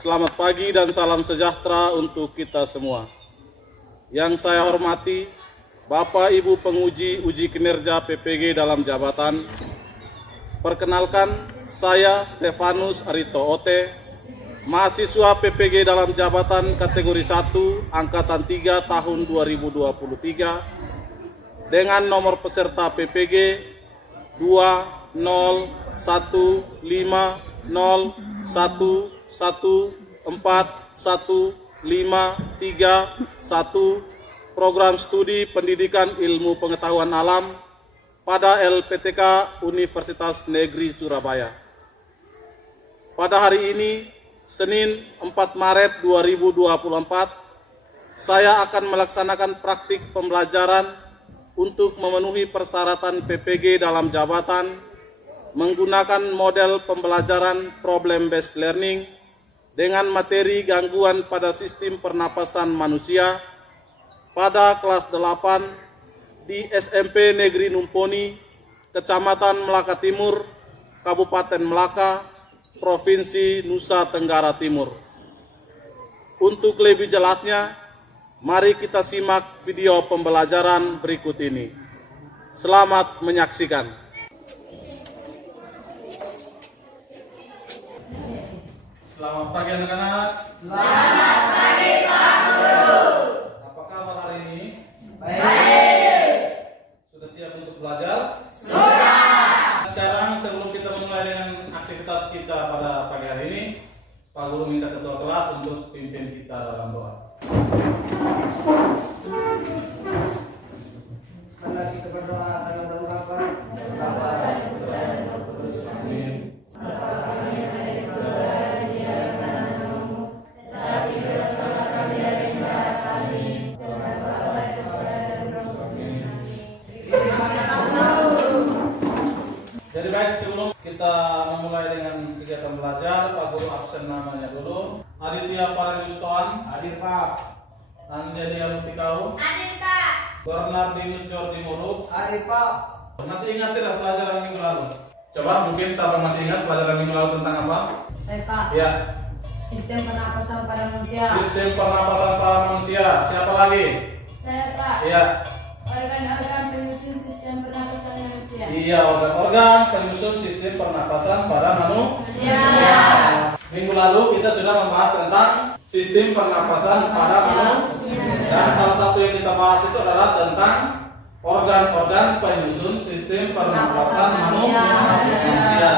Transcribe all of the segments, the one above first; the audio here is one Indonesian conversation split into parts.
Selamat pagi dan salam sejahtera untuk kita semua. Yang saya hormati, Bapak Ibu penguji uji kinerja PPG dalam jabatan. Perkenalkan, saya Stefanus Arito Ote, mahasiswa PPG dalam jabatan kategori 1, Angkatan 3 tahun 2023, dengan nomor peserta PPG 20151141531 program studi pendidikan ilmu pengetahuan alam pada LPTK Universitas Negeri Surabaya. Pada hari ini, Senin 4 Maret 2024, saya akan melaksanakan praktik pembelajaran untuk memenuhi persyaratan PPG dalam jabatan menggunakan model pembelajaran problem-based learning dengan materi gangguan pada sistem pernapasan manusia pada kelas 8 di SMP Negeri Numponi, Kecamatan Melaka Timur, Kabupaten Melaka, Provinsi Nusa Tenggara Timur. Untuk lebih jelasnya, mari kita simak video pembelajaran berikut ini. Selamat menyaksikan. Selamat pagi anak-anak. Selamat pagi Pak Guru. Apa kabar hari ini? Baik. Sudah siap untuk belajar? Sudah. Sekarang sebelum kita memulai dengan aktivitas kita pada pagi hari ini, Pak Guru minta ketua kelas untuk pimpin kita dalam doa. Mari kita berdoa dalam ungkapan Amin. Jadi baik, sebelum kita memulai dengan kegiatan belajar, Pak Guru absen namanya dulu. Aditya Farliustoan, hadir Pak. Angelia Mutikau, Hadir Pak. Bernardinus Jordi Muruk. Hadir Pak. Masih ingat tidak pelajaran minggu lalu? Coba mungkin siapa masih ingat pelajaran minggu lalu tentang apa? Baik Pak, Ya, sistem pernapasan pada manusia. sistem pernapasan para manusia. Siapa lagi? Saya Pak. Iya, Organ-organ penyusun sistem pernapasan manusia. iya, organ-organ penyusun sistem pernapasan pada manusia. Minggu lalu kita sudah membahas tentang sistem pernapasan pada manusia. Dan salah satu yang kita bahas itu adalah tentang organ-organ penyusun sistem pernapasan manusia.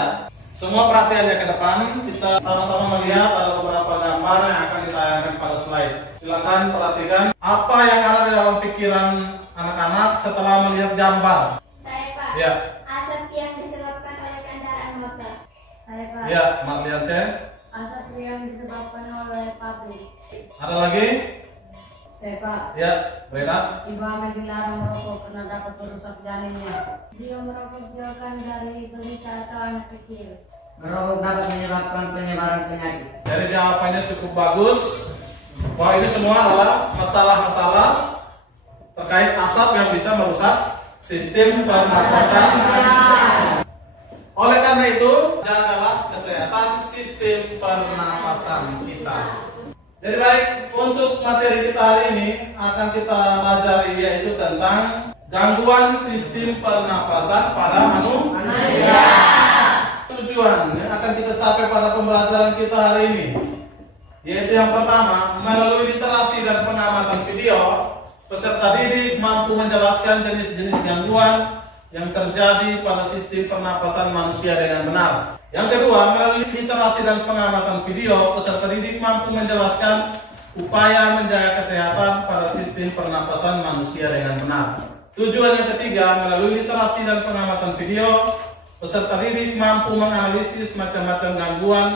Semua perhatiannya ke depan, kita sama-sama melihat ada beberapa gambar yang akan ditayangkan pada slide. Silakan perhatikan apa yang ada di dalam pikiran anak-anak setelah melihat gambar. Saya Pak. Ya, Asap yang disebabkan oleh kendaraan motor. Saya Pak, ya, Marlian C. asap yang disebabkan oleh pabrik. Ada lagi? Saya Pak, Ya, Rena. Ibu hamil dilarang merokok karena dapat merusak janinnya. Dia merokok jauhkan dari balita atau anak kecil. Merokok dapat menyebabkan penyebaran penyakit. Dari jawabannya cukup bagus. Bahwa ini semua adalah masalah-masalah terkait asap yang bisa merusak sistem pernapasan. Oleh karena itu, jagalah kesehatan sistem pernapasan kita. Jadi baik, untuk materi kita hari ini akan kita pelajari yaitu tentang gangguan sistem pernapasan pada manusia. Tujuan yang akan kita capai pada pembelajaran kita hari ini yaitu yang pertama, melalui literasi dan pengamatan video, peserta didik mampu menjelaskan jenis-jenis gangguan yang terjadi pada sistem pernapasan manusia dengan benar. Yang kedua, melalui literasi dan pengamatan video, peserta didik mampu menjelaskan upaya menjaga kesehatan pada sistem pernapasan manusia dengan benar. Tujuan yang ketiga, melalui literasi dan pengamatan video, peserta didik mampu menganalisis macam-macam gangguan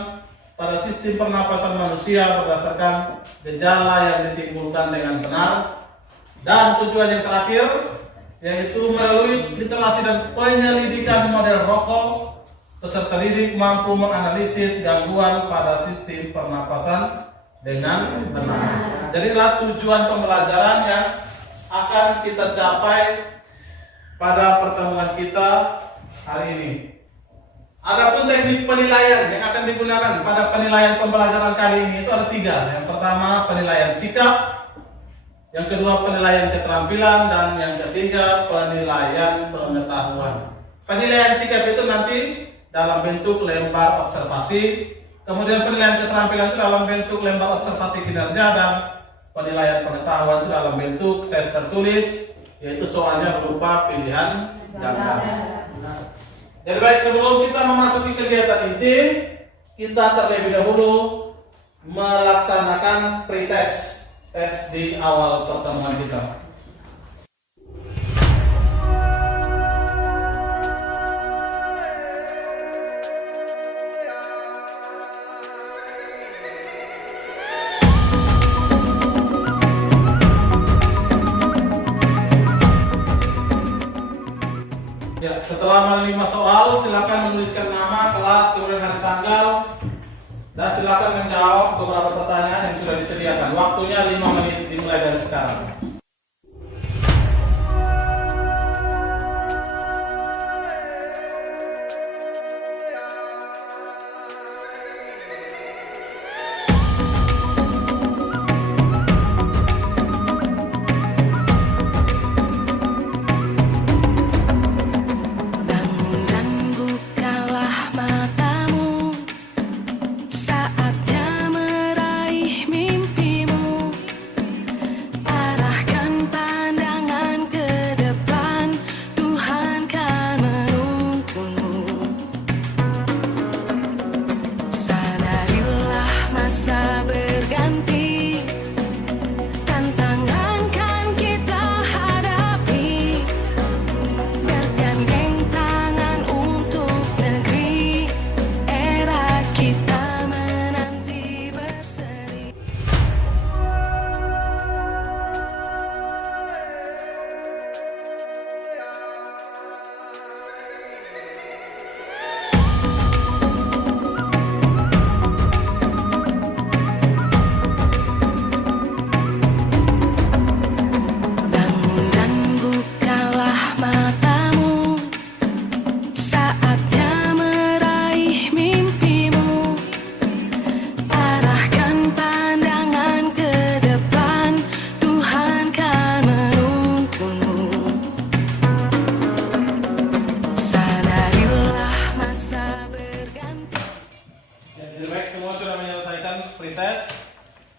pada sistem pernapasan manusia berdasarkan gejala yang ditimbulkan dengan benar. Dan tujuan yang terakhir, yaitu melalui literasi dan penyelidikan model rokok, peserta didik mampu menganalisis gangguan pada sistem pernapasan dengan benar. Jadilah tujuan pembelajaran yang akan kita capai pada pertemuan kita hari ini. Adapun teknik penilaian yang akan digunakan pada penilaian pembelajaran kali ini itu ada 3. Yang pertama penilaian sikap, yang kedua penilaian keterampilan, dan yang ketiga penilaian pengetahuan. Penilaian sikap itu nanti dalam bentuk lembar observasi, kemudian penilaian keterampilan itu dalam bentuk lembar observasi kinerja, dan penilaian pengetahuan itu dalam bentuk tes tertulis, yaitu soalnya berupa pilihan ganda. Jadi baik, sebelum kita memasuki kegiatan inti, kita terlebih dahulu melaksanakan pretest, tes di awal pertemuan kita. Ya, setelah menerima soal, silakan menuliskan nama, kelas, kemudian hari tanggal, dan silakan menjawab beberapa pertanyaan yang sudah disediakan. Waktunya 5 menit dimulai dari sekarang.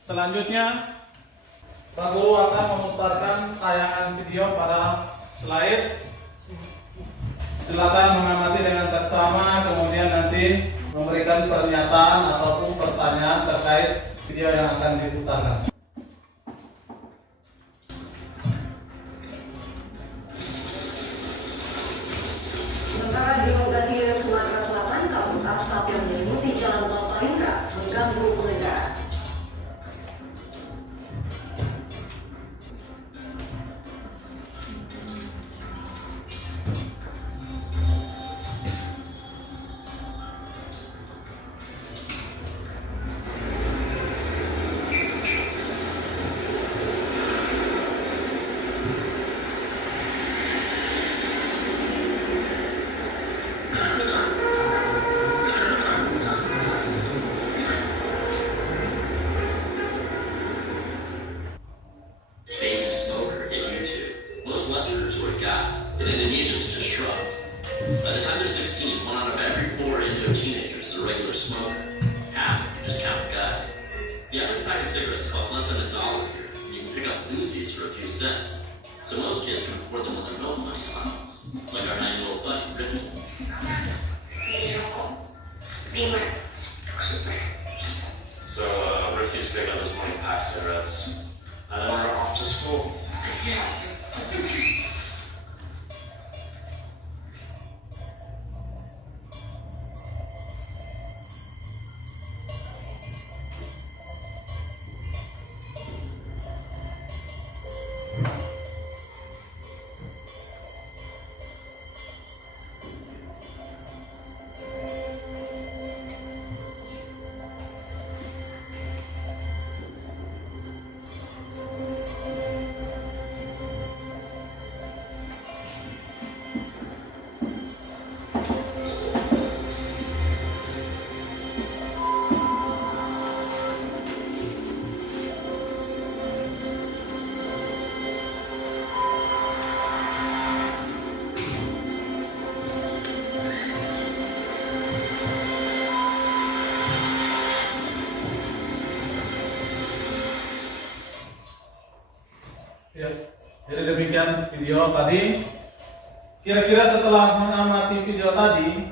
Selanjutnya, Pak Guru akan memutarkan tayangan video pada slide. Silakan mengamati dengan seksama, kemudian nanti memberikan pernyataan ataupun pertanyaan terkait video yang akan diputarkan. Sementara di Mogadishu, Sumatera Selatan, kabut asap yang menyelimuti jalan tol Palindra mengganggu pengendara. Famous smoker hit YouTube. Most Westerners were aghast, and Indonesians just shrugged. By the time they're 16, 1 out of every 4 Indo teenagers is a regular smoker. Half just count the guys. Yeah, a pack of cigarettes costs less than $1 here, and you can pick up Lucy's for a few cents. So most kids can afford them with their milk money allowance, like our 9-year-old buddy, Riffy. So, Ricky's big on his morning pack cigarettes. And then we're off to school. Ya, jadi demikian video tadi. Kira-kira setelah mengamati video tadi,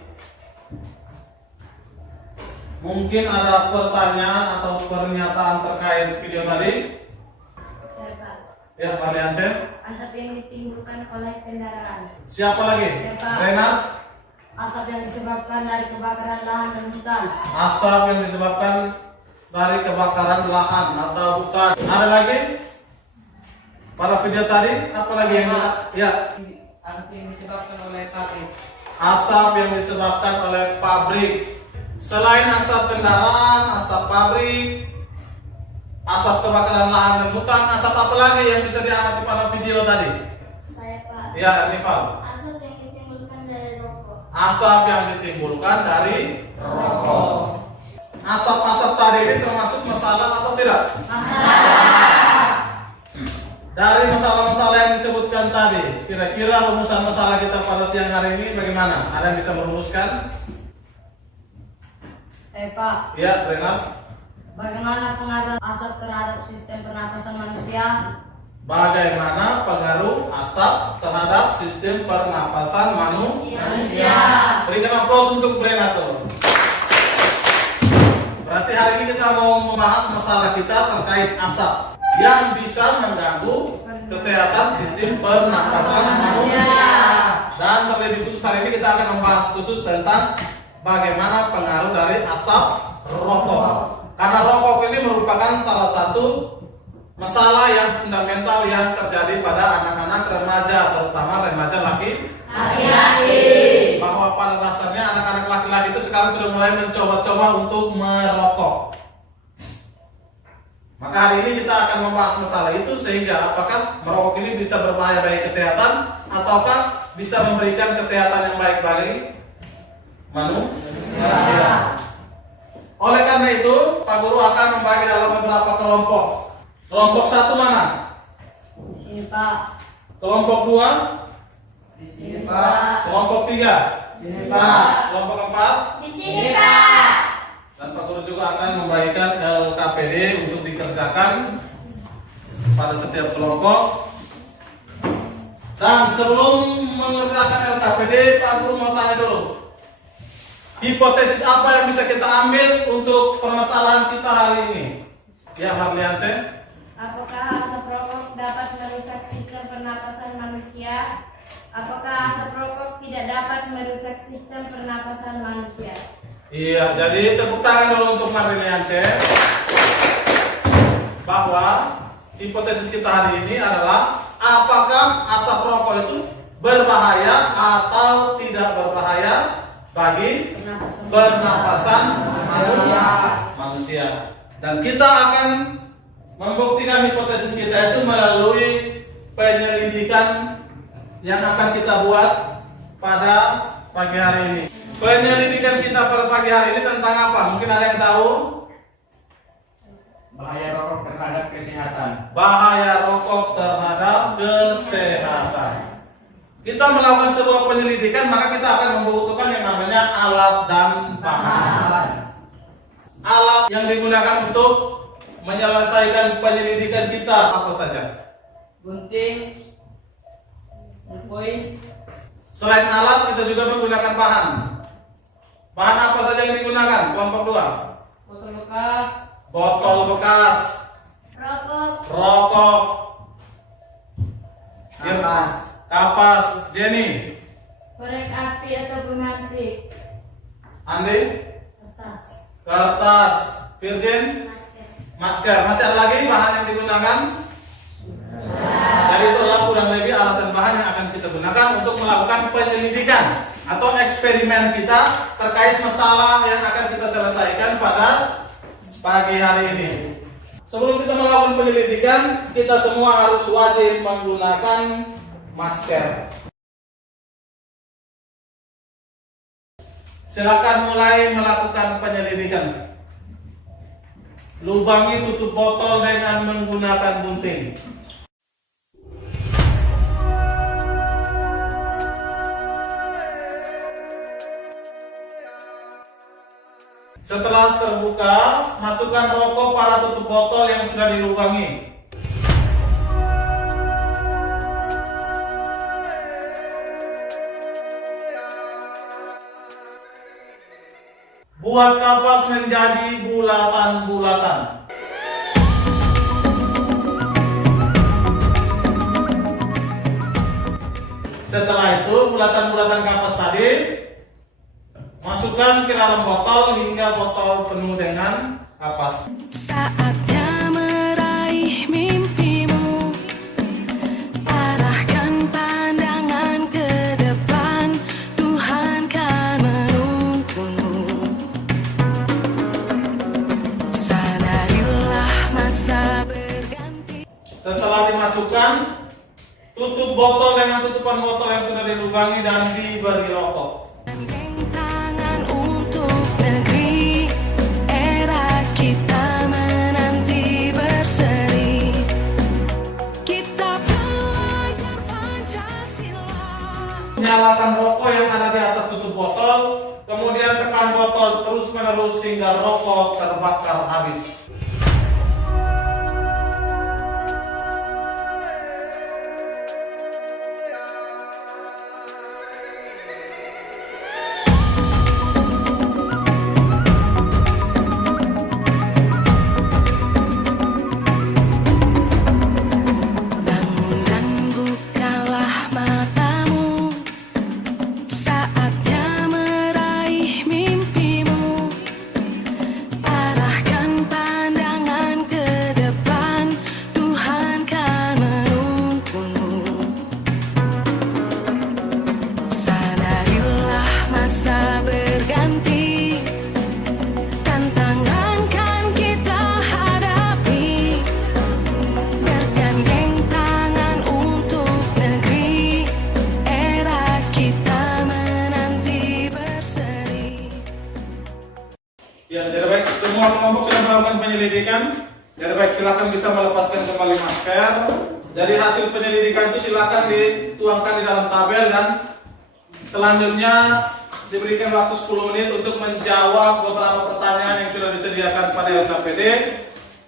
mungkin ada pertanyaan atau pernyataan terkait video tadi? Saya Pak. Ya, Pak Liance. Asap yang ditimbulkan oleh kendaraan. Siapa lagi? Siapa? Renat. Asap yang disebabkan dari kebakaran lahan dan hutan. Asap yang disebabkan dari kebakaran lahan atau hutan. Ada lagi? Pada video tadi, apa lagi yang ya? Asap yang disebabkan oleh pabrik. Asap yang disebabkan oleh pabrik. Selain asap kendaraan, asap pabrik, asap kebakaran lahan dan hutan, asap apa lagi yang bisa diamati pada video tadi? Saya Pak. Ya, Nifal. Asap yang ditimbulkan dari rokok. Asap yang ditimbulkan dari rokok. Asap-asap tadi ini termasuk masalah atau tidak? Dari masalah-masalah yang disebutkan tadi, kira-kira rumusan masalah kita pada siang hari ini bagaimana? Ada yang bisa merumuskan? Pak, Ya, Renat. bagaimana pengaruh asap terhadap sistem pernapasan manusia? Bagaimana pengaruh asap terhadap sistem pernapasan manusia? Berikan aplaus untuk Renato. Berarti hari ini kita mau membahas masalah kita terkait asap yang bisa mengganggu kesehatan sistem pernapasan manusia. Dan terlebih khusus hari ini kita akan membahas khusus tentang bagaimana pengaruh dari asap rokok. Karena rokok ini merupakan salah satu masalah yang fundamental yang terjadi pada anak-anak remaja, terutama remaja laki-laki. Bahwa pada dasarnya anak-anak laki-laki itu sekarang sudah mulai mencoba-coba untuk merokok. Maka hari ini kita akan membahas masalah itu, sehingga apakah merokok ini bisa berbahaya bagi kesehatan ataukah bisa memberikan kesehatan yang baik bagi manusia. Oleh karena itu, Pak Guru akan membagi dalam beberapa kelompok. Kelompok satu mana? Di sini Pak. Kelompok dua? Di sini Pak. Kelompok tiga? Di sini Pak. Kelompok empat? Di sini Pak. Dan Pak Guru juga akan membagikan LKPD untuk dikerjakan pada setiap kelompok. Dan sebelum mengerjakan LKPD, Pak Guru mau tanya dulu. Hipotesis apa yang bisa kita ambil untuk permasalahan kita hari ini? Ya, Marliante. Apakah asap rokok dapat merusak sistem pernapasan manusia? Apakah asap rokok tidak dapat merusak sistem pernapasan manusia? Iya, jadi tepuk tangan dulu untuk Marliante. Bahwa hipotesis kita hari ini adalah apakah asap rokok itu berbahaya atau tidak berbahaya bagi pernapasan manusia. Dan kita akan membuktikan hipotesis kita itu melalui penyelidikan yang akan kita buat pada pagi hari ini. Penyelidikan kita pada pagi hari ini tentang apa? Mungkin ada yang tahu? Bahaya rokok terhadap kesehatan. Bahaya rokok terhadap kesehatan. Kita melakukan sebuah penyelidikan, maka kita akan membutuhkan yang namanya alat dan bahan. Alat yang digunakan untuk menyelesaikan penyelidikan kita apa saja? Gunting, poin. Selain alat, kita juga menggunakan bahan. Bahan apa saja yang digunakan? Kelompok 2. Botol bekas. Botol bekas, rokok, Kapas. kapas. Jenny, Korek api atau pemantik. Andi, Kertas. kertas. Virgin, masker. Masih ada lagi bahan yang digunakan? Jadi itu adalah kurang lebih alat dan bahan yang akan kita gunakan untuk melakukan penyelidikan atau eksperimen kita terkait masalah yang akan kita selesaikan pada pagi hari ini. Sebelum kita melakukan penyelidikan, kita semua harus wajib menggunakan masker. Silakan mulai melakukan penyelidikan. Lubangi tutup botol dengan menggunakan gunting. Setelah terbuka, masukkan rokok pada tutup botol yang sudah dilubangi. buat kapas menjadi bulatan-bulatan. Setelah itu bulatan-bulatan kapas tadi masukkan ke dalam botol hingga botol penuh dengan kapas. Saatnya meraih mimpimu, arahkan pandangan ke depan, Tuhan kan menuntunmu. Sadarilah masa berganti. Setelah dimasukkan, tutup botol dengan tutupan botol yang sudah dilubangi dan diberi rokok. Gandeng tangan untuk negeri, era kita menanti berseri. Kita pelajar Pancasila. Nyalakan rokok yang ada di atas tutup botol, kemudian tekan botol terus menerus hingga rokok terbakar habis. Bangun dan bukalah matamu, saatnya meraih mimpimu, arahkan pandangan ke depan, Tuhan kan menuntunmu. Sadarilah masa berganti, tantangan kan kita hadapi, bergandeng tangan untuk negeri, era kita menanti berseri. Ya, jadi baik, semua kelompok sudah melakukan penyelidikan. Jadi baik, silakan bisa melepaskan kembali masker. Dari hasil penyelidikan itu silakan dituangkan di dalam tabel dan selanjutnya diberikan waktu 10 menit untuk menjawab beberapa pertanyaan yang sudah disediakan pada LKPD.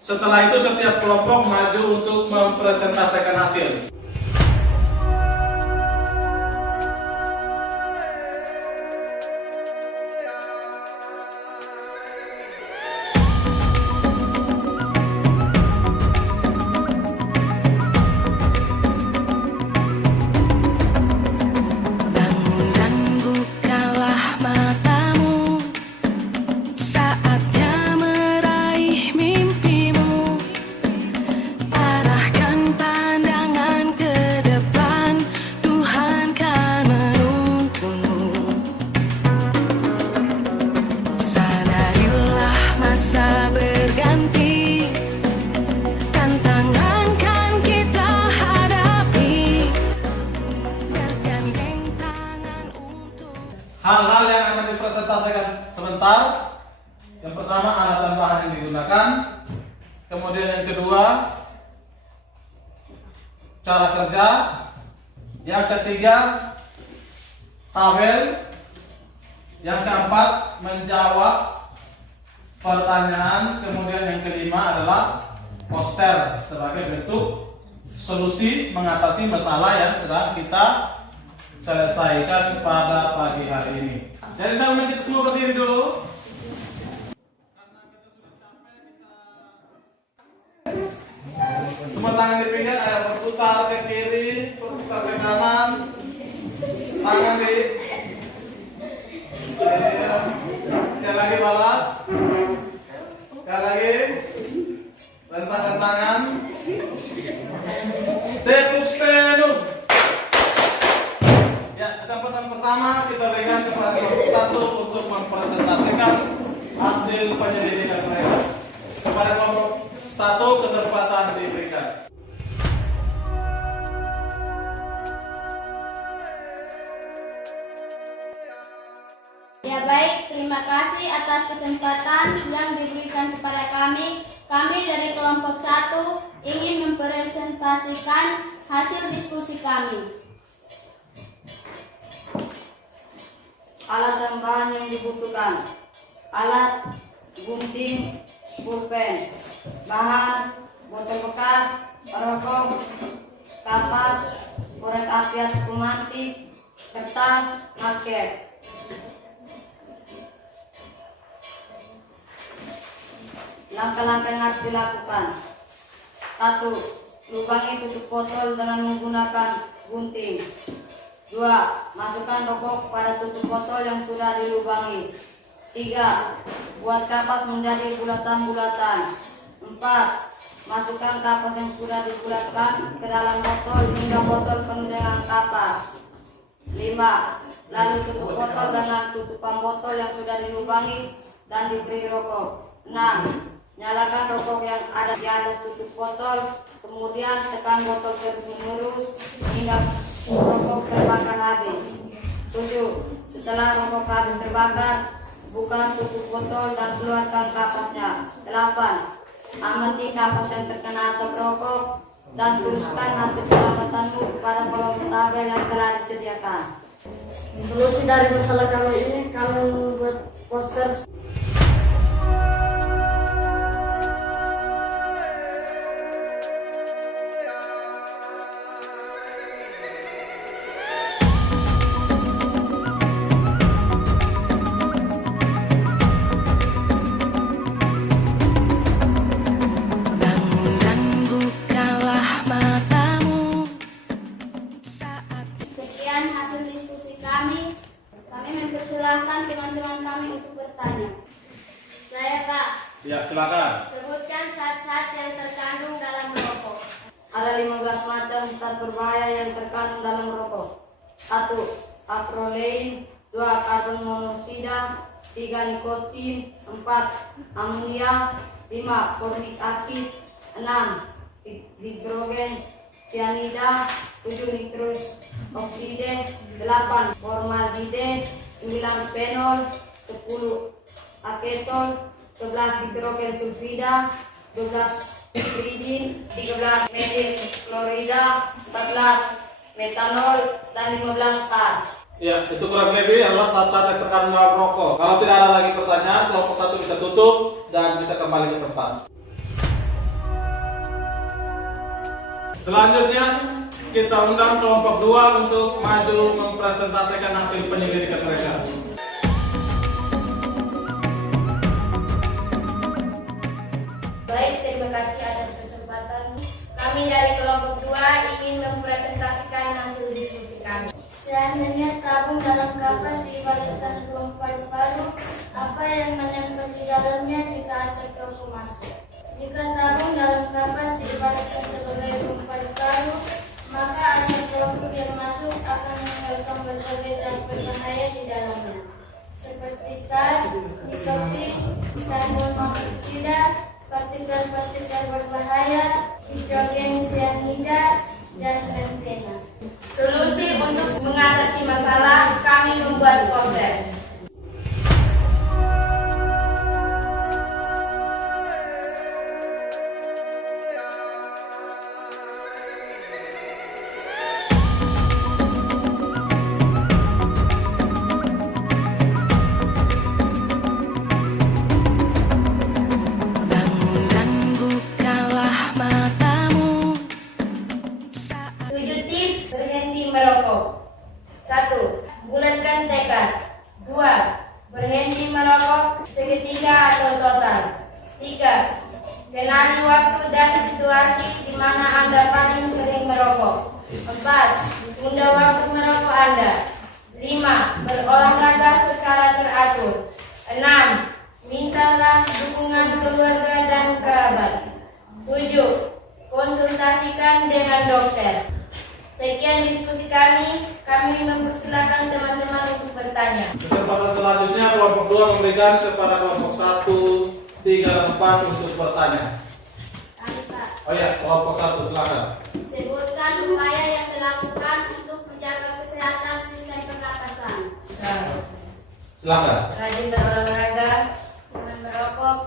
Setelah itu setiap kelompok maju untuk mempresentasikan hasil. Bangun dan bukalah matamu, saatnya meraih mimpimu, arahkan pandangan ke depan, Tuhan kan menuntunmu. Sadarilah masa berganti, tantangan kan kita hadapi, bergandeng tangan untuk. Hal-hal yang akan dipresentasikan sebentar. Yang pertama, alat dan bahan yang digunakan. Kemudian yang kedua, cara kerja. Yang ketiga, tabel. Yang keempat, menjawab pertanyaan. Kemudian yang kelima adalah poster sebagai bentuk solusi mengatasi masalah yang sedang kita selesaikan pada pagi hari ini. Jadi sebelum kita semua berdiri dulu. Semua tangan dipinggir, ada berputar ke kiri, berputar ke kanan, tangan di. Sekali lagi balas. Sekali lagi. Rentangkan tangan. Tepuk spenu. Ya, kesempatan pertama kita berikan kepada kelompok satu untuk mempresentasikan hasil penyelidikan mereka. Kepada kelompok satu kesempatan diberikan. Ya baik, terima kasih atas kesempatan yang diberikan kepada kami. Kami dari kelompok 1 ingin mempresentasikan hasil diskusi kami. Alat dan bahan yang dibutuhkan: alat, gunting, pulpen. Bahan: botol bekas, rokok, kapas, korek api atau mantik, kertas, masker. dilakukan. 1. Lubangi tutup botol dengan menggunakan gunting. 2. Masukkan rokok pada tutup botol yang sudah dilubangi. 3. Buat kapas menjadi bulatan-bulatan. 4. Masukkan kapas yang sudah dibulatkan ke dalam botol hingga botol penuh dengan kapas. 5. Lalu tutup botol dengan tutupan botol yang sudah dilubangi dan diberi rokok. 6. Nyalakan rokok yang ada di atas tutup botol, kemudian tekan botol terus-menerus hingga rokok terbakar habis. 7. Setelah rokok habis terbakar, buka tutup botol dan keluarkan kapasnya. 8. Amati kapas yang terkena asap rokok dan tuliskan hasil pengamatan kepada kolom tabel yang telah disediakan. Solusi dari masalah kami ini, kami membuat poster. Bangun dan bukalah matamu saat Sekian hasil diskusi kami. Kami mempersilahkan teman-teman kami untuk bertanya. Saya Kak, Ya, silakan. sebutkan zat-zat yang terkandung dalam rokok. Ada 15 macam zat berbahaya yang terkandung dalam rokok. 1. Akrolein. 2. Karbon monoksida. 3. Nikotin. 4. Amonia. 5. Formic acid. 6. Hidrogen cyanida. 7. Nitrous oksida. 8. Formaldehyde. 9. Phenol. 10. Aketol. 11. Hidrogen sulfida. 12. Hibridin. 13. Metil klorida. 14. Metanol. Dan 15. R. Ya, itu kurang lebih adalah zat-zat yang terkandung dalam rokok. Kalau tidak ada lagi pertanyaan, kelompok 1 bisa tutup dan bisa kembali ke tempat. Selanjutnya, kita undang kelompok 2 untuk maju mempresentasikan hasil penyelidikan mereka. Baik, terima kasih atas kesempatan. Kami dari kelompok 2 ingin mempresentasikan hasil diskusi kami. Seandainya tabung dalam kapas diibaratkan ruang paru-paru, apa yang menempel di dalamnya jika asap rokok masuk? Jika tabung dalam kapas diibaratkan sebagai ruang paru-paru, maka asap rokok yang masuk akan meninggalkan berbagai zat berbahaya di dalamnya, seperti tar, nikotin, karbon monoksida, partikel-partikel berbahaya, hidrogen cyanida, dan bencana. Solusi untuk mengatasi masalah, kami membuat poster. bangun dan bukalah matamu saat 7 tips berhenti merokok. 1. Bulatkan tekad. 2. Berhenti merokok seketika atau total. 3. Kenali waktu dan situasi di mana Anda paling sering merokok. 4. Tunda waktu merokok Anda. 5. Berolahraga secara teratur. 6. Mintalah dukungan keluarga dan kerabat. 7. Konsultasikan dengan dokter. Sekian diskusi kami mempersilakan teman-teman untuk bertanya. Kesempatan selanjutnya kelompok 2 memberikan kepada kelompok 1, 3, dan 4 untuk bertanya. Kami Pak, Oh ya, kelompok 1 silakan. sebutkan upaya yang dilakukan untuk menjaga kesehatan sistem pernapasan. Silakan. Rajin berolahraga, Jangan merokok.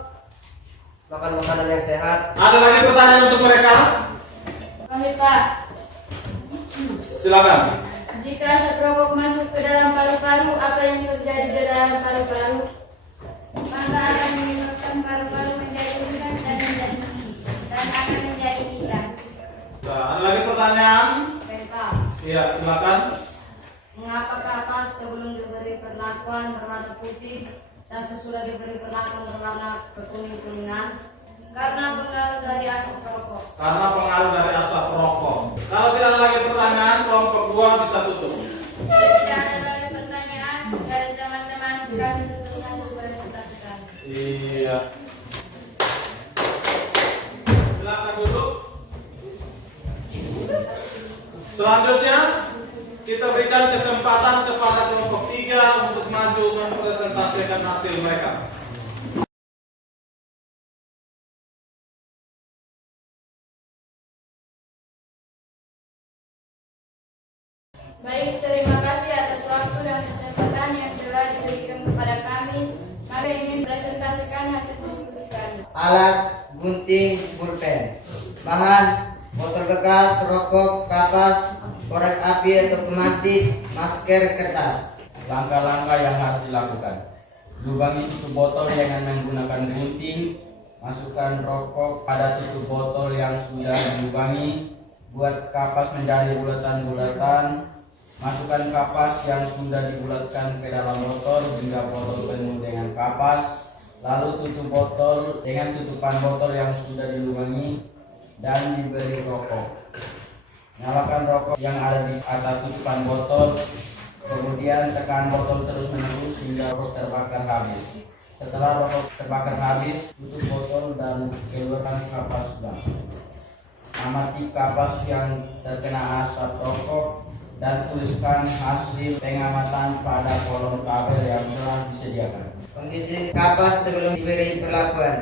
makan makanan yang sehat. Ada lagi pertanyaan untuk mereka? Kami Pak, Silakan. jika asap rokok masuk ke dalam paru-paru, apa yang terjadi di dalam paru-paru? Maka akan menyebabkan paru-paru menjadi rusak dan akan menjadi hitam. Nah, ada lagi pertanyaan? Pak, Iya, silakan. mengapa kapas sebelum diberi perlakuan berwarna putih dan sesudah diberi perlakuan berwarna kekuning-kuningan? Karena pengaruh dari asap rokok. Karena pengaruh dari asap rokok. Kalau tidak ada lagi pertanyaan, kelompok 2 bisa tutup. Tidak ada lagi pertanyaan dari teman-teman, kami tutup hasil presentasi kami. Iya. Silakan duduk. Selanjutnya kita berikan kesempatan kepada kelompok 3 untuk maju mempresentasikan hasil mereka. Baik, terima kasih atas waktu dan kesempatan yang telah diberikan kepada kami. Kami ingin presentasikan hasil diskusi kami. Alat, gunting, pulpen. Bahan, botol bekas, rokok, kapas, korek api atau pemati, masker, kertas. Langkah-langkah yang harus dilakukan: lubangi tutup botol dengan menggunakan gunting, masukkan rokok pada tutup botol yang sudah dilubangi, buat kapas menjadi bulatan-bulatan, masukkan kapas yang sudah dibulatkan ke dalam botol hingga botol penuh dengan kapas, lalu tutup botol dengan tutupan botol yang sudah dilubangi dan diberi rokok. Nyalakan rokok yang ada di atas tutupan botol, kemudian tekan botol terus-menerus hingga rokok terbakar habis. Setelah rokok terbakar habis, tutup botol dan keluarkan kapas sudah. Amati kapas yang terkena asap rokok dan tuliskan hasil pengamatan pada kolom tabel yang telah disediakan. Kondisi kapas sebelum diberi perlakuan.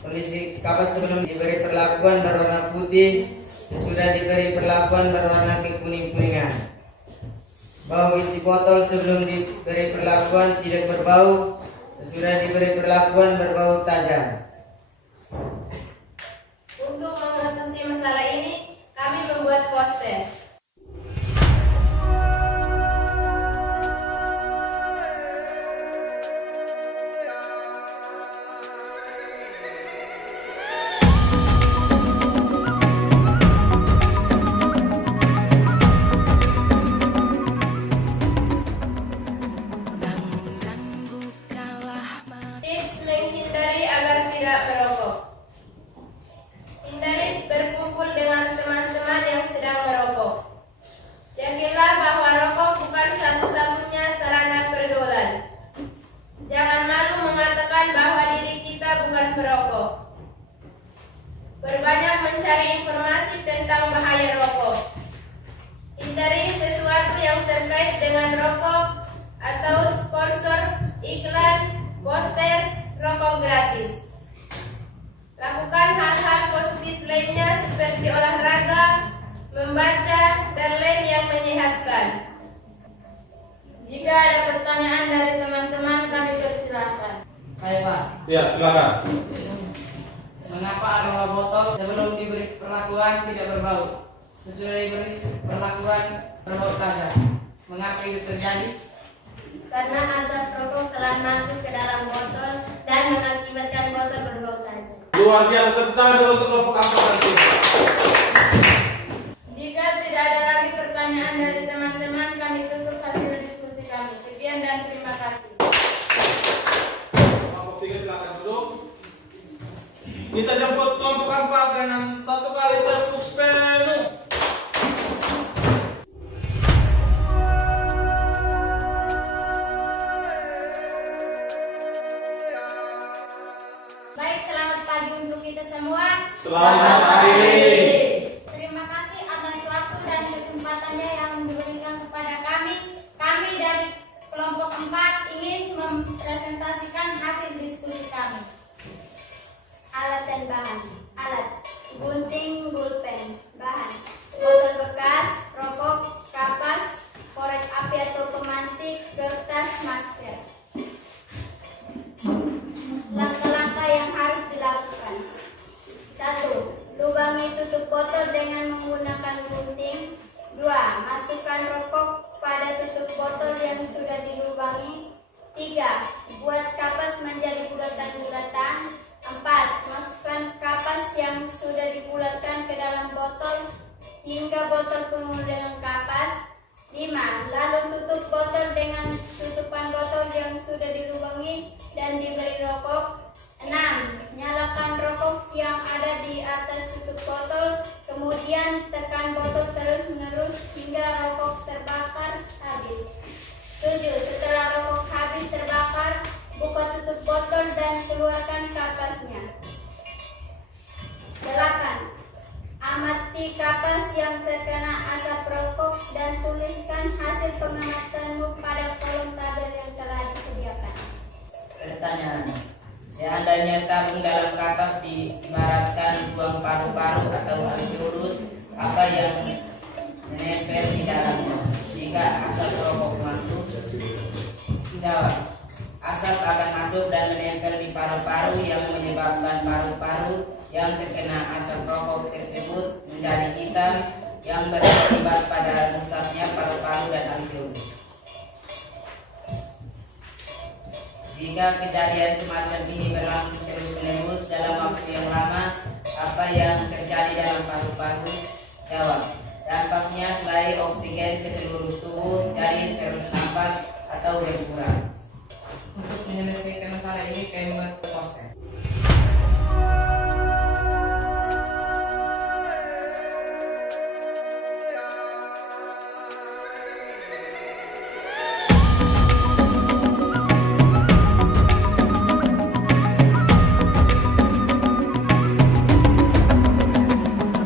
Kondisi kapas sebelum diberi perlakuan berwarna putih, sesudah diberi perlakuan berwarna kekuning-kuningan. Bau isi botol sebelum diberi perlakuan tidak berbau, sesudah diberi perlakuan berbau tajam. Untuk mengatasi masalah ini, kami membuat poster. bangun dan bukalah mata. Tips menghindari agar tidak merokok. Hindari berkumpul dengan teman-teman yang sedang merokok. Yakinlah bahwa rokok bukan satu-satunya sarana pergaulan. Jangan malu mengatakan bahwa diri kita bukan perokok. Berbanyak mencari informasi tentang bahaya rokok. Hindari sesuatu yang terkait dengan rokok atau sponsor, iklan, poster, rokok gratis. Lakukan hal-hal positif lainnya seperti olahraga, membaca, dan lain yang menyehatkan. Jika ada pertanyaan dari teman-teman, kami persilahkan. Baik Pak, Ya, silakan. mengapa aroma botol sebelum diberi perlakuan tidak berbau, sesudah diberi perlakuan berbau tajam? Mengapa itu terjadi? Karena asap rokok telah masuk ke dalam botol dan mengakibatkan botol berbau tajam. Luar biasa, tepuk tangan dulu untuk kelompok 4 nanti. Jika tidak ada lagi pertanyaan dari teman-teman, kami tutup hasil diskusi kami. Sekian dan terima kasih. Kelompok 3 silakan duduk. Kita jemput kelompok 4 dengan satu kali tepuk penuh. Baik, selamat pagi untuk kita semua. Selamat pagi. Terima kasih atas waktu dan kesempatannya yang diberikan kepada kami. Kami dari kelompok 4 ingin mempresentasikan hasil diskusi kami. Alat dan bahan. Alat: gunting, pulpen. Bahan: botol bekas, rokok, kapas, korek api atau pemantik, kertas, masker. Langkah-langkah yang harus dilakukan. 1. Lubangi tutup botol dengan menggunakan gunting. 2. Masukkan rokok pada tutup botol yang sudah dilubangi. 3. Buat kapas menjadi bulatan-bulatan. 4. Masukkan kapas yang sudah dibulatkan ke dalam botol hingga botol penuh dengan kapas. 5. Lalu tutup botol dengan tutupan botol yang sudah dilubangi dan diberi rokok. 6. Nyalakan rokok yang ada di atas tutup botol, kemudian tekan botol terus-menerus hingga rokok terbakar habis. 7. Setelah rokok habis terbakar, buka tutup botol dan keluarkan kapasnya. 8. Amati kapas yang terkena asap rokok dan tuliskan hasil pengamatanmu pada kolom tabel yang telah disediakan. Pertanyaan: seandainya tabung dalam kapas diibaratkan buang paru-paru atau alveolus, apa yang menempel di dalamnya? Jika asap rokok masuk, jawab. Asap akan masuk dan menempel di paru-paru yang menyebabkan paru-paru yang terkena asap rokok tersebut menjadi hitam yang berakibat pada rusaknya paru-paru dan alveolus. Jika kejadian semacam ini berlangsung terus-menerus dalam waktu yang lama, apa yang terjadi dalam paru-paru? Jawab. Dampaknya suplai oksigen ke seluruh tubuh jadi terhambat atau berkurang. Untuk menyelesaikan masalah ini, kami membuat poster.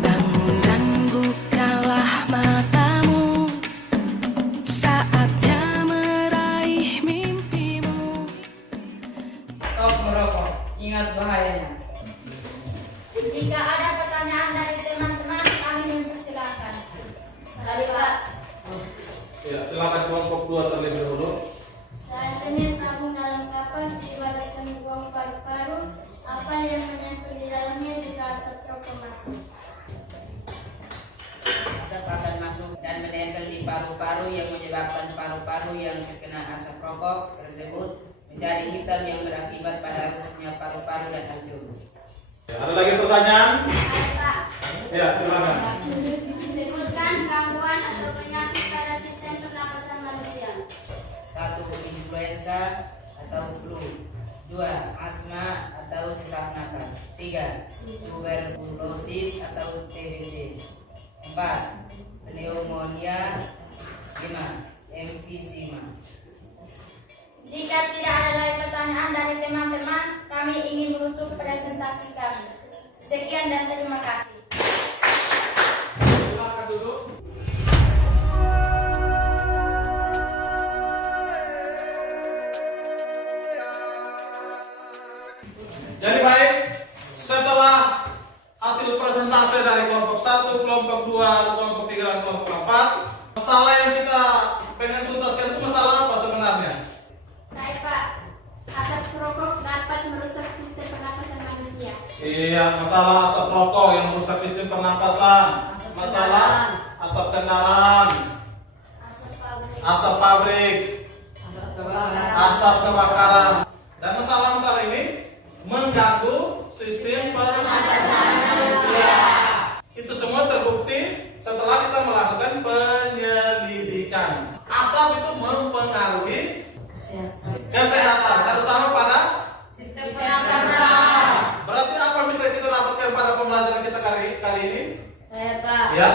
Bangun dan bukalah matamu, saatnya meraih mimpimu. Stop merokok, ingat bahayanya. Jika ada pertanyaan dari teman-teman, kami mempersilahkan. Dari Pak. Ya, silakan kelompok 2 terlebih dahulu. Seandainya tabung dalam kapas diibaratkan buang paru-paru, apa yang menempel di dalamnya jika asap rokok masuk? Asap akan masuk dan menempel di paru-paru yang menyebabkan paru-paru yang terkena asap rokok tersebut menjadi hitam yang berakibat pada rusaknya paru-paru dan alveolus. Ya, ada lagi pertanyaan? Pak. Ya, silakan. Sebutkan gangguan atau penyakit pada sistem pernapasan manusia. 1. Influenza atau flu. 2. Asma atau sesak napas. 3. Tuberkulosis atau TBC. 4. Pneumonia. 5. Emfisema. Jika tidak ada lagi pertanyaan dari teman-teman, kami ingin menutup presentasi kami. Sekian dan terima kasih. Silakan duduk. Jadi baik, setelah hasil presentasi dari kelompok 1, kelompok 2, kelompok 3, dan kelompok 4, masalah yang kita pengen tuntaskan itu masalah apa sebenarnya? Saya Pak, asap rokok dapat merusak sistem pernapasan manusia. Iya, masalah asap rokok yang merusak sistem pernapasan, masalah asap kendaraan, asap pabrik, asap kebakaran, dan masalah-masalah ini mengganggu sistem pernapasan manusia. Itu semua terbukti setelah kita melakukan penyelidikan. Asap itu mempengaruhi kesehatan, terutama pada Sistem pernapasan. berarti apa bisa kita dapatkan pada pembelajaran kita kali ini? Saya Pak, Ya,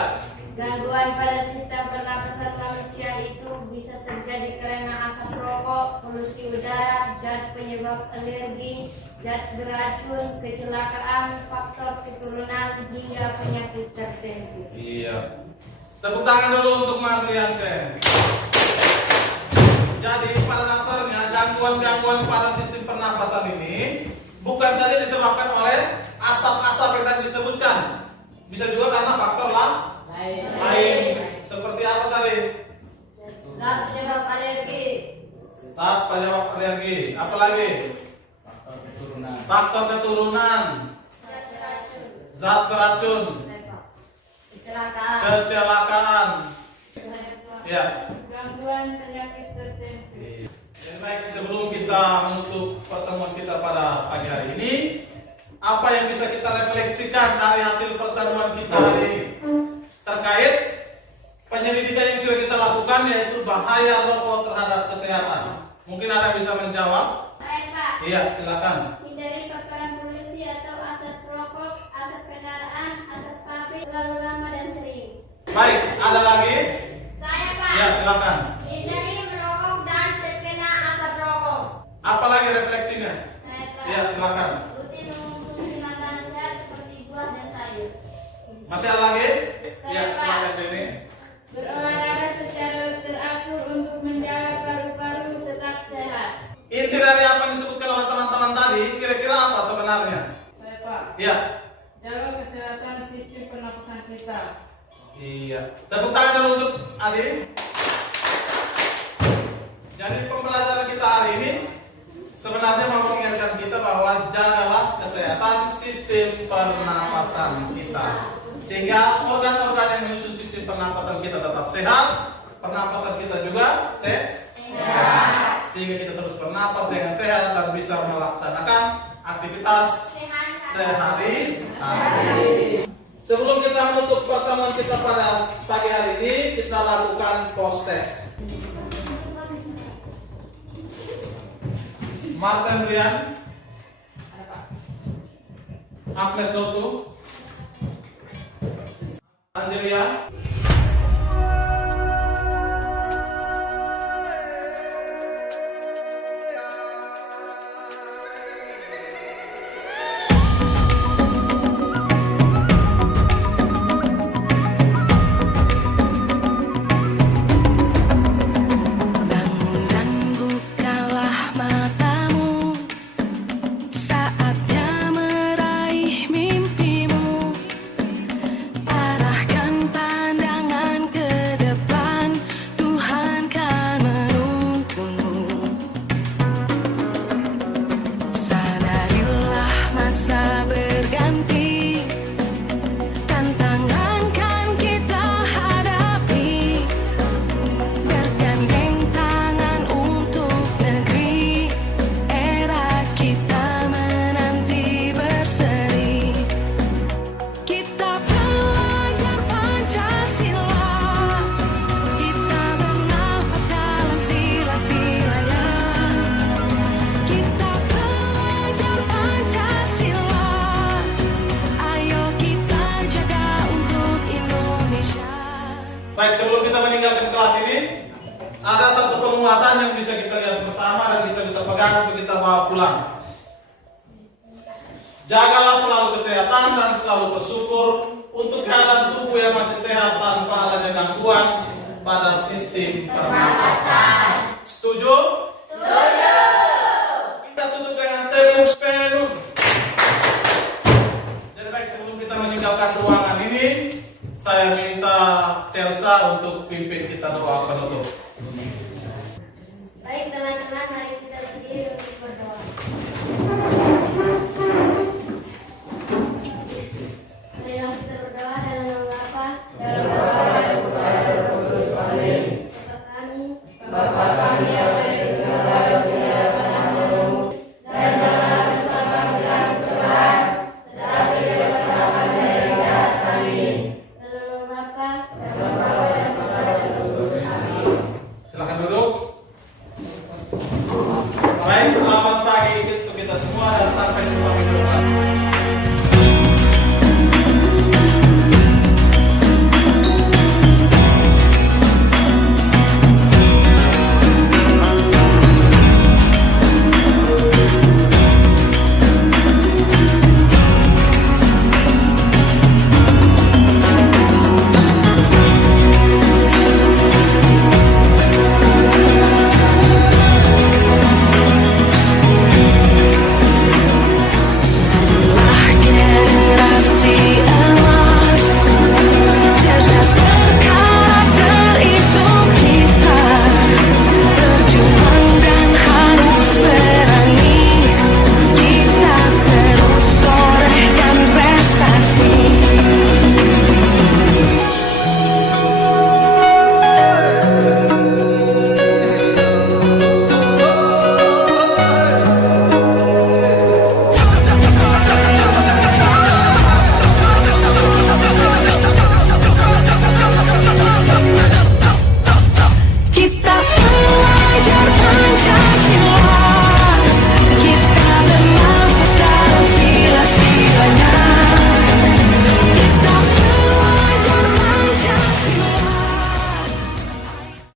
gangguan pada sistem pernapasan manusia itu bisa terjadi karena asap rokok, polusi udara, zat penyebab alergi, zat beracun, kecelakaan, faktor keturunan hingga penyakit tertentu. iya. Tepuk tangan dulu untuk Marliansen. Jadi pada dasarnya gangguan-gangguan pada sistem pernapasan ini bukan saja disebabkan oleh asap-asap yang tadi disebutkan, bisa juga karena faktor lain. Seperti apa tadi? Zat penyebab alergi. Zat penyebab alergi. Apalagi? Faktor keturunan. Faktor keturunan. Zat beracun. Kecelakaan. Kecelakaan. Ya. Gangguan penyakit tertentu. Jadi baik, sebelum kita menutup pertemuan kita pada pagi hari ini, apa yang bisa kita refleksikan dari hasil pertemuan kita hari ini terkait penyelidikan yang sudah kita lakukan, yaitu bahaya rokok terhadap kesehatan. Mungkin ada yang bisa menjawab? Saya Pak, Iya, silakan. hindari paparan polusi Baik, ada lagi? Saya Pak. Ya, silakan. Hindari merokok dan terkena asap rokok. Apalagi refleksinya? Saya Pak. Ya, silakan. Rutin mengonsumsi makanan sehat seperti buah dan sayur. Masih ada lagi? Saya, Ya, Pak. silakan Denny. Berolahraga secara teratur untuk menjaga paru-paru tetap sehat. Inti dari apa yang disebutkan oleh teman-teman tadi, kira-kira apa sebenarnya? Saya Pak, Ya. jaga kesehatan sistem pernapasan kita. Iya. Tepuk tangan dulu untuk Adi. Jadi pembelajaran kita hari ini sebenarnya mau mengingatkan kita bahwa jagalah kesehatan sistem pernapasan kita. Sehingga organ-organ yang menyusun sistem pernapasan kita tetap sehat, pernapasan kita juga sehat. Sehingga kita terus bernapas dengan sehat dan bisa melaksanakan aktivitas sehari-hari. Sebelum kita menutup pertemuan kita pada pagi hari ini, kita lakukan post test. Martin Brian, Agnes Lotu, Angelia, Bangun dan bukalah matamu, saatnya meraih mimpimu. Arahkan pandangan ke depan, Tuhan kan menuntunmu. Sadarilah masa berganti, tantangan kan kita hadapi. Bergandeng tangan untuk negeri, era kita menanti berseri. Kita belajar Pancasila, kita bernafas dalam sila-silanya. Kita belajar Pancasila, ayo kita jaga untuk Indonesia. Baik, sebelum kita meninggalkan kelas ini, ada satu penguatan yang bisa kita lihat bersama dan kita bisa pegang untuk kita bawa pulang. Jagalah selalu kesehatan dan selalu bersyukur untuk keadaan tubuh yang masih sehat tanpa adanya gangguan pada sistem pernapasan. Setuju? Setuju. Kita tutup dengan tepuk sepenuh. Jadi baik, sebelum kita meninggalkan ruangan ini, saya minta Celsa untuk pimpin kita doa penutup.